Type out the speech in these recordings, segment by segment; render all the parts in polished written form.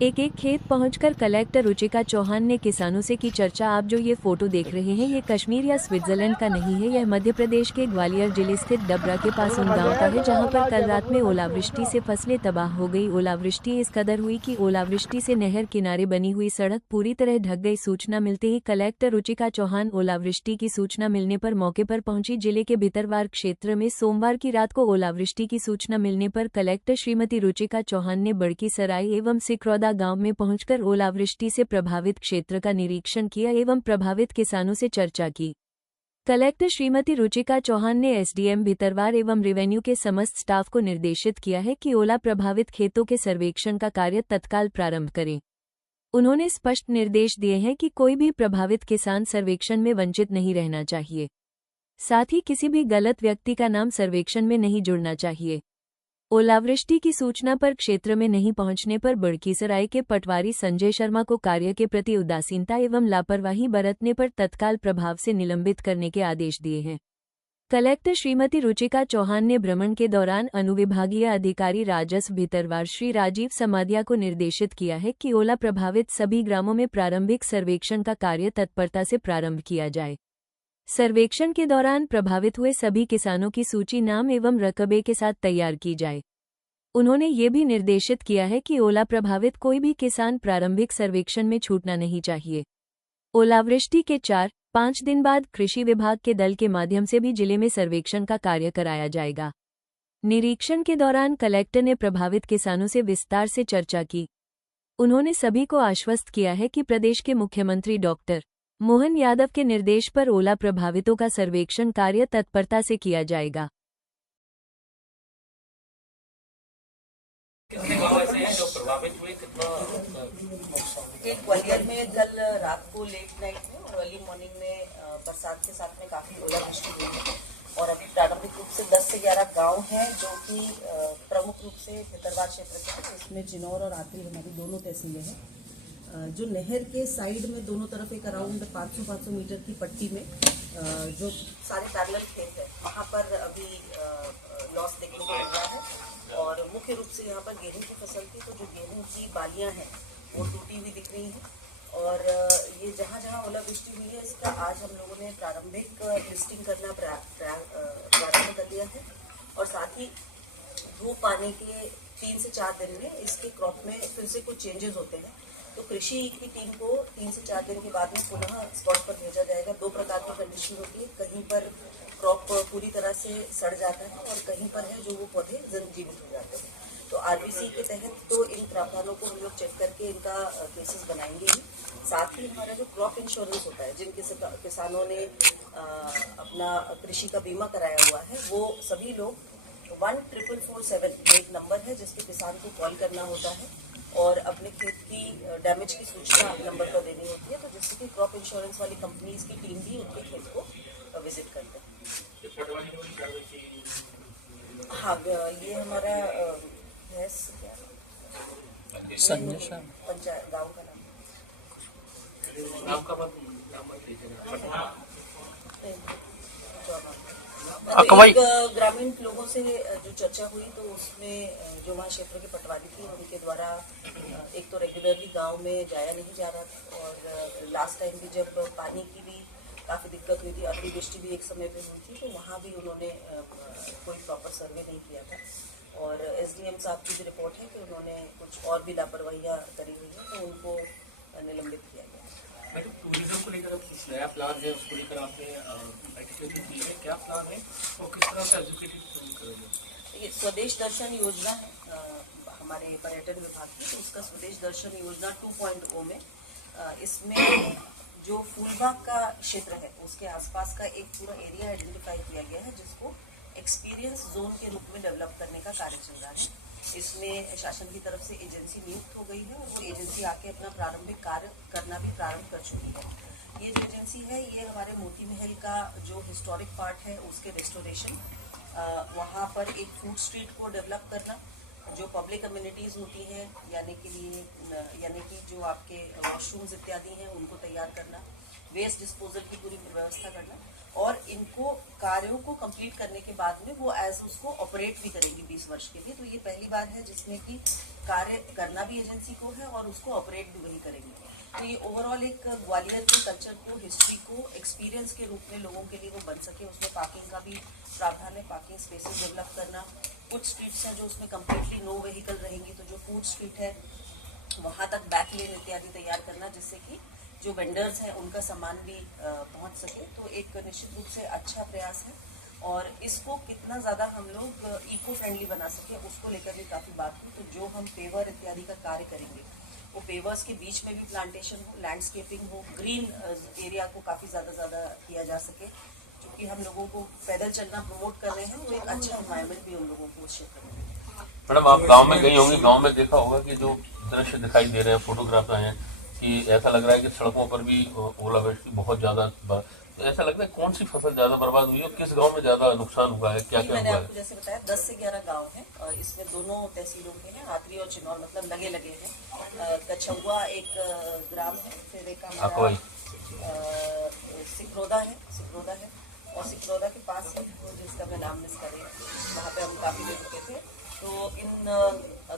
एक एक खेत पहुंचकर कलेक्टर रुचिका चौहान ने किसानों से की चर्चा। आप जो ये फोटो देख रहे हैं ये कश्मीर या स्विट्जरलैंड का नहीं है, यह मध्य प्रदेश के ग्वालियर जिले स्थित डबरा के पास उन गांव का है जहां पर कल रात में ओलावृष्टि से फसलें तबाह हो गई। ओलावृष्टि इस कदर हुई कि ओलावृष्टि से नहर किनारे बनी हुई सड़क पूरी तरह ढक गई। सूचना मिलते ही कलेक्टर रुचिका चौहान ओलावृष्टि की सूचना मिलने पर मौके पर पहुंची। जिले के भितरवार क्षेत्र में सोमवार की रात को ओलावृष्टि की सूचना मिलने पर कलेक्टर श्रीमती रुचिका चौहान ने बड़की सराय एवं सिकरौदा गांव में पहुंचकर ओलावृष्टि से प्रभावित क्षेत्र का निरीक्षण किया एवं प्रभावित किसानों से चर्चा की। कलेक्टर श्रीमती रुचिका चौहान ने एसडीएम भितरवार एवं रेवेन्यू के समस्त स्टाफ को निर्देशित किया है कि ओला प्रभावित खेतों के सर्वेक्षण का कार्य तत्काल प्रारंभ करें। उन्होंने स्पष्ट निर्देश दिए हैं कि कोई भी प्रभावित किसान सर्वेक्षण में वंचित नहीं रहना चाहिए, साथ ही किसी भी गलत व्यक्ति का नाम सर्वेक्षण में नहीं जुड़ना चाहिए। ओलावृष्टि की सूचना पर क्षेत्र में नहीं पहुंचने पर बड़कीसराय के पटवारी संजय शर्मा को कार्य के प्रति उदासीनता एवं लापरवाही बरतने पर तत्काल प्रभाव से निलंबित करने के आदेश दिए हैं। कलेक्टर श्रीमती रुचिका चौहान ने भ्रमण के दौरान अनुविभागीय अधिकारी राजस्व भितरवार श्री राजीव समाधिया को निर्देशित किया है कि ओला प्रभावित सभी ग्रामों में प्रारंभिक सर्वेक्षण का कार्य तत्परता से प्रारंभ किया जाए। सर्वेक्षण के दौरान प्रभावित हुए सभी किसानों की सूची नाम एवं रकबे के साथ तैयार की जाए। उन्होंने ये भी निर्देशित किया है कि ओला प्रभावित कोई भी किसान प्रारंभिक सर्वेक्षण में छूटना नहीं चाहिए। ओलावृष्टि के 4-5 दिन बाद कृषि विभाग के दल के माध्यम से भी जिले में सर्वेक्षण का कार्य कराया जाएगा। निरीक्षण के दौरान कलेक्टर ने प्रभावित किसानों से विस्तार से चर्चा की। उन्होंने सभी को आश्वस्त किया है कि प्रदेश के मुख्यमंत्री डॉक्टर मोहन यादव के निर्देश पर ओला प्रभावितों का सर्वेक्षण कार्य तत्परता से किया जाएगा। ग्वालियर में कल रात को लेट नाइट में और अर्ली मॉर्निंग में बरसात के साथ में काफी ओलावृष्टि हुई है और अभी प्रारंभिक रूप से 10 से 11 गांव हैं जो कि प्रमुख रूप से भितरवार क्षेत्र के हैं। इसमें चिनौर और आखिरी हमारी दोनों तहसीलें हैं। जो नहर के साइड में दोनों तरफ एक अराउंड 500 मीटर की पट्टी में जो सारे पैरेलल खेत है वहाँ पर अभी लॉस देखने को मिल रहा है और मुख्य रूप से यहाँ पर गेहूं की फसल थी तो जो गेहूं की बालियां हैं वो टूटी हुई दिख रही हैं और ये जहाँ जहाँ ओलावृष्टि हुई है इसका आज हम लोगों ने प्रारंभिक लिस्टिंग करना प्रारंभ कर दिया है और साथ ही धूप आने के 3 से 4 दिन में इसके क्रॉप में फिर से कुछ चेंजेस होते हैं तो कृषि की टीम को 3 से 4 दिन के बाद में पुनः स्पॉट पर भेजा जाएगा। 2 प्रकार की कंडीशन होती है, कहीं पर क्रॉप पूरी तरह से सड़ जाता है और कहीं पर है जो वो पौधे जीवित हो जाते हैं। तो आरबीसी के तहत तो इन प्रावधानों को हम लोग चेक करके इनका केसेस बनाएंगे ही। साथ ही हमारा जो क्रॉप इंश्योरेंस होता है जिन किसानों ने अपना कृषि का बीमा कराया हुआ है वो सभी लोग 14447 एक नंबर है जिसके किसान को कॉल करना होता है और अपने खेत की डैमेज की सूचना नंबर पर देनी होती है तो जिससे कि क्रॉप इंश्योरेंस वाली कंपनीज की टीम भी उनके खेत को विजिट करते हैं। हाँ, ये हमारा पंचायत गाँव का नाम ग्रामीण लोगों से जो चर्चा हुई तो उसमें जो वहाँ क्षेत्र के पटवारी थी उनके द्वारा एक तो रेगुलरली गांव में जाया नहीं जा रहा था और लास्ट टाइम भी जब पानी की भी काफ़ी दिक्कत हुई थी, अतिवृष्टि भी एक समय पे हुई थी तो वहाँ भी उन्होंने कोई प्रॉपर सर्वे नहीं किया था और एसडीएम साहब की भी रिपोर्ट है कि उन्होंने कुछ और भी लापरवाहियाँ करी हुई है तो उनको निलंबित किया गया। टूरिज्म को लेकर कुछ नया प्लान है उसको लेकर आपने एक्टिविटी की है, क्या प्लान है और किस तरह से एजुकेटेड करेंगे? ये स्वदेश दर्शन योजना है हमारे पर्यटन विभाग की, तो उसका स्वदेश दर्शन योजना 2.0 में इसमें जो फूलबाग का क्षेत्र है उसके आसपास का एक पूरा एरिया आइडेंटिफाई किया गया है जिसको एक्सपीरियंस जोन के रूप में डेवलप करने का कार्य चल रहा है। इसमें शासन की तरफ से एजेंसी नियुक्त हो गई है और वो एजेंसी आके अपना प्रारंभिक कार्य करना भी प्रारंभ कर चुकी है। ये जो एजेंसी है ये हमारे मोती महल का जो हिस्टोरिक पार्ट है उसके रेस्टोरेशन, वहाँ पर एक फूड स्ट्रीट को डेवलप करना, जो पब्लिक कम्युनिटीज होती हैं यानी कि जो आपके वॉशरूम्स इत्यादि हैं उनको तैयार करना, वेस्ट डिस्पोजल की पूरी व्यवस्था करना और इनको कार्यों को कंप्लीट करने के बाद में वो एज उसको ऑपरेट भी करेंगे 20 वर्ष के लिए। तो ये पहली बार है जिसमें कि कार्य करना भी एजेंसी को है और उसको ऑपरेट भी वही करेंगे। तो ये ओवरऑल एक ग्वालियर के कल्चर को, हिस्ट्री को एक्सपीरियंस के रूप में लोगों के लिए वो बन सके। उसमें पार्किंग का भी प्रावधान है, पार्किंग स्पेसेस डेवलप करना। कुछ स्ट्रीट्स हैं जो उसमें कम्प्लीटली नो व्हीकल रहेंगी, तो जो फूड स्ट्रीट है वहाँ तक बैक लेन इत्यादि तैयार करना, जिससे कि जो वेंडर्स हैं उनका सामान भी पहुँच सके। तो एक निश्चित रूप से अच्छा प्रयास है और इसको कितना ज़्यादा हम लोग इको फ्रेंडली बना सके उसको लेकर भी काफ़ी बात हुई। तो जो हम पेवर इत्यादि का कार्य करेंगे वो पेवर्स के बीच में भी प्लांटेशन हो, लैंडस्केपिंग हो, ग्रीन एरिया को काफ़ी ज़्यादा किया जा सके। क्योंकि हम लोगों को पैदल चलना प्रमोट कर रहे हैं, वो एक अच्छा एनवायरनमेंट भी उन लोगों को उस क्षेत्र में। मैडम, आप गांव में गई होंगी, गांव में देखा होगा कि जो दृश्य दिखाई दे रहे हैं, फोटोग्राफ आए हैं कि ऐसा लग रहा है कि सड़कों पर भी ओलावृष्टि बहुत ज्यादा। तो ऐसा लगता है कौन सी फसल ज्यादा बर्बाद हुई है, किस गांव में ज्यादा नुकसान हुआ है, क्या क्या मैंने हुआ आपको जैसे बताया 10 से 11 गांव हैं, इसमें दोनों तहसीलों के हैं, आतरी और चिनौर, मतलब लगे लगे हैं। कछुआ एक ग्राम है, फिर एक हमारा सिकरौदा है और सिकरौदा के पास ही जिसका मैं नाम मिस करें, वहाँ पे हम काफी दे चुके थे। तो इन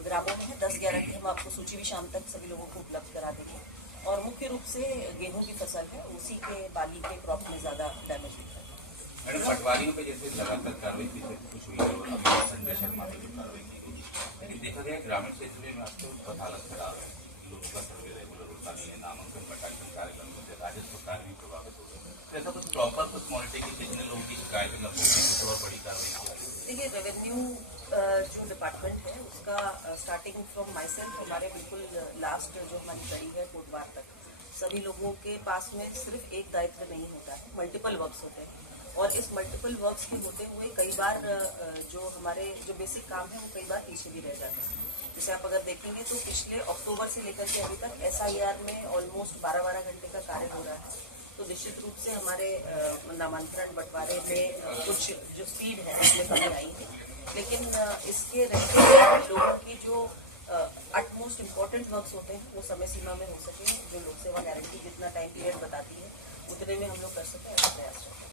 ग्रामों में 10-11 की हम आपको सूची भी शाम तक सभी लोगों को उपलब्ध करा देंगे। और मुख्य रूप से गेहूं की फसल है, उसी के बाली के क्रॉप में ज्यादा डैमेज दिखा है। मैडम, पटवारियों पे जैसे लगातार कार्रवाई की कुछ हुई है और संजय शर्मा पे भी कार्रवाई की गई, लेकिन देखा गया ग्रामीण क्षेत्र में आपको बहुत हालत खराब है, लोगों का सर्वे रेगुलर होता नहीं है, नामांकन पटाक्षण कार्यक्रम से राजस्व कार्य भी प्रभावित हो गए। तो ऐसा कुछ प्रॉपर कुछ मॉनिटरिंग की कितने लोगों की शिकायत और बड़ी कार्रवाई की? देखिए, रेवेन्यू जो डिपार्टमेंट है उसका स्टार्टिंग फ्रॉम माई सेल्फ, हमारे बिल्कुल लास्ट जो हमारी कड़ी है कोटवार तक, सभी लोगों के पास में सिर्फ एक दायित्व नहीं होता है, मल्टीपल वर्क्स होते हैं। और इस मल्टीपल वर्क्स के होते हुए कई बार जो हमारे जो बेसिक काम है वो कई बार पीछे भी रह जाते हैं। जैसे आप अगर देखेंगे तो पिछले अक्टूबर से लेकर के अभी तक SIR में ऑलमोस्ट 12-12 घंटे का कार्य हो रहा है। तो निश्चित रूप से हमारे नामांतरण बंटवारे में कुछ जो स्पीड है उसमें कमी आई है, लेकिन इसके रहते हुए लोगों की जो अटमोस्ट इम्पोर्टेंट वर्क्स होते हैं वो समय सीमा में हो सके, जो लोक सेवा गारंटी जितना टाइम पीरियड बताती है उतने में हम लोग कर सकें, ऐसा प्रयास करते हैं।